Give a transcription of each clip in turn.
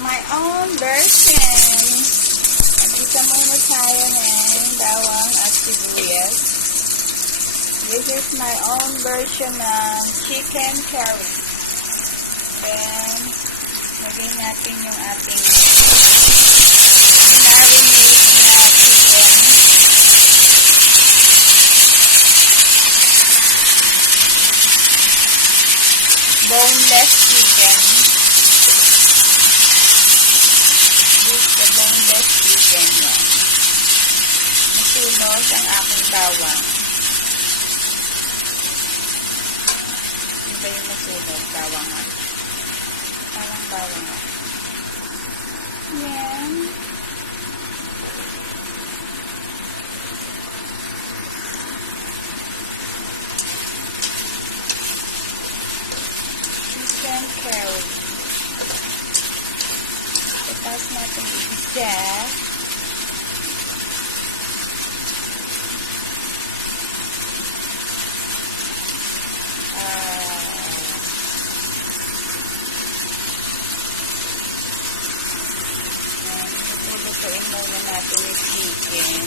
my own version. Mag-isa muna tayo ng bawang at sibuyas. This is my own version ng chicken curry. Then, lagyan natin yung ating marinade na chicken. Boneless chicken. This is the boneless chicken yan. Masunog ang aking bawang. Iba yung masunog, bawangan. Parang bawangan. Yan. Chicken curry. Tapos natin i-isa. Lutuin muna natin yung chicken.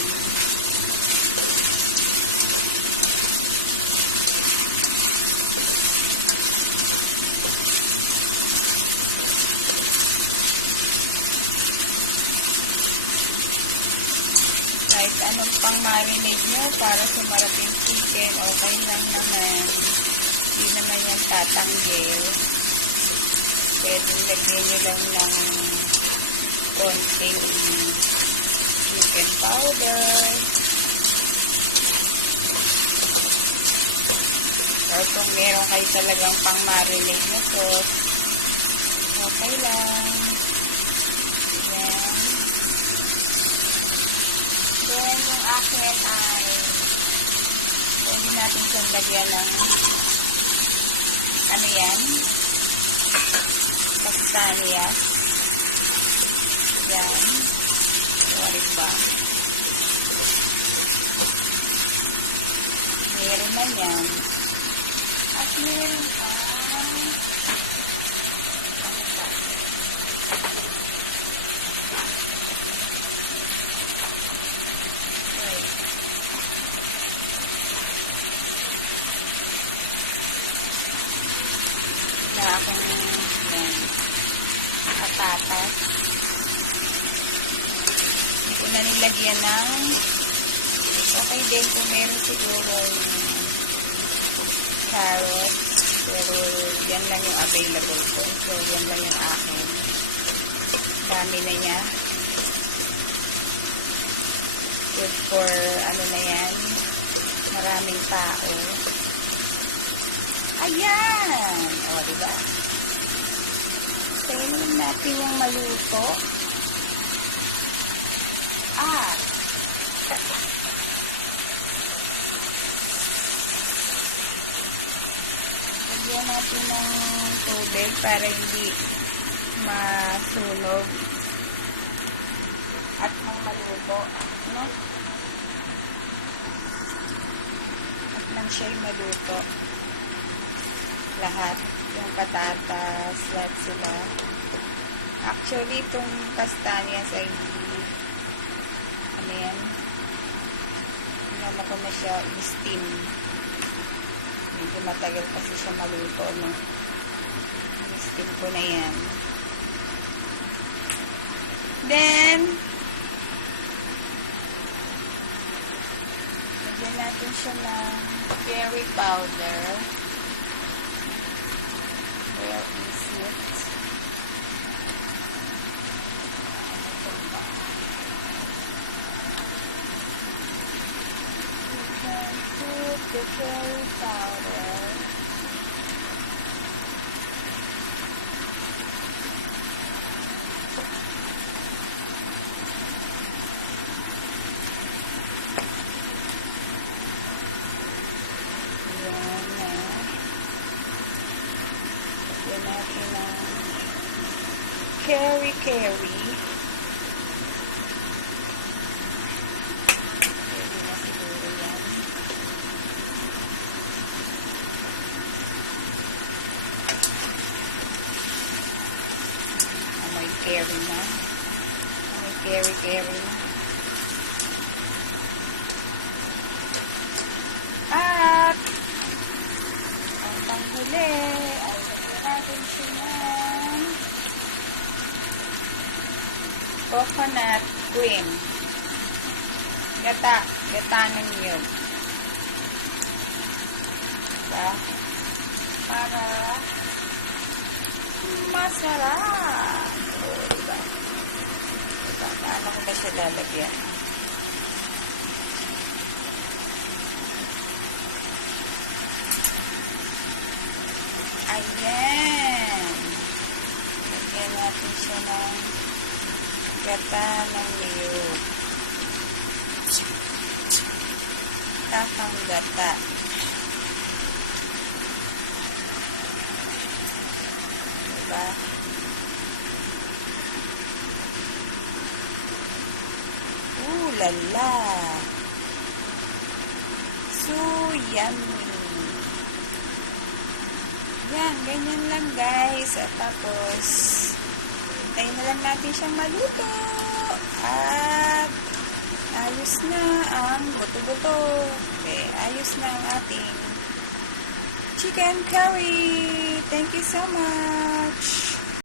Kahit anong pang marinade nyo para sumarap yung chicken, okay lang naman. Hindi naman yan tatanggil. Pwede lagyan nyo lang ng konting chicken powder. Or kung meron kayo talagang pang marinade na sauce, okay lang. Yan. Then, yung akin ay pwede natin itong lagyan ng ano yan? Castañas. Yan. Warin ba? Meron na yan. At meron pa. Wait. Na akong yan. Patatas. Hindi na nilagyan ng okay din kung meron siguro carrot, pero yan lang yung available ko, so yan lang yung akin. Dami na niya. Good for ano na yan, maraming tao. Ayan, o diba, tayin natin yung maluto. Lagyan natin ng tubig para hindi masunog at maluto, no? At nang siya'y maluto lahat, yung patatas, lahat sila. Actually, itong castañas ay ano yan, hinama ko na siya i-steam. Medyo matagal kasi siya maluto, no? I-steam ko na yan. Then, lagyan natin siya ng curry powder. Where is it? The curry powder. Yan na. Lagyan natin ng curry. Pwede na siguro yan. carry na. May carry na. At ang panghuli ay lagyan natin siya ng coconut cream. Gata ng niyog. Diba? Para masarap. O, diba? Diba? Paano ko ba siya lalagyan? Ayan. Lagyan natin siya ng gata ng niyog. Takang gata. Diba? Ooh, lala. So yummy. Yan, ganyan lang guys. At tapos, hintayin na lang natin siyang maluto. At, ayos na ang buto-buto. Okay, ayos na ang ating chicken curry. Thank you so much.